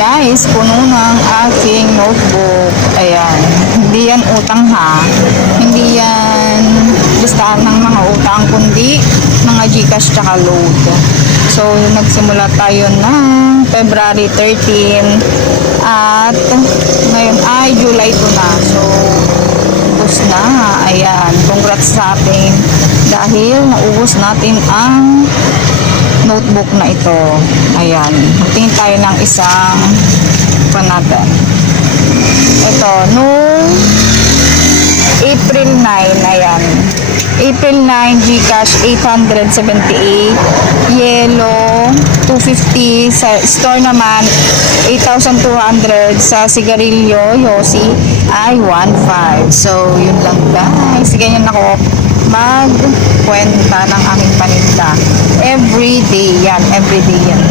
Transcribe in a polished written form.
guys, puno ng aking notebook. Ayan. Hindi yan utang ha. Hindi yan listahan ng mga utang, kundi mga GCash tsaka load. So, nagsimula tayo ng February 13 at ngayon ay July 2 na. So, ubos na. Ayan. Congrats sa atin dahil naubos natin ang notebook na ito. Ayan. Magtingin tayo ng isang pa natin. Ito, noong April 9, ayan. April 9, GCash 878, Yellow 250, sa store naman 8,200, sa sigarilyo, Yossi ay 1,500. So, yun lang guys. Ganyan ako magkwenta ng aming paninda. Everyday yan, everyday yan.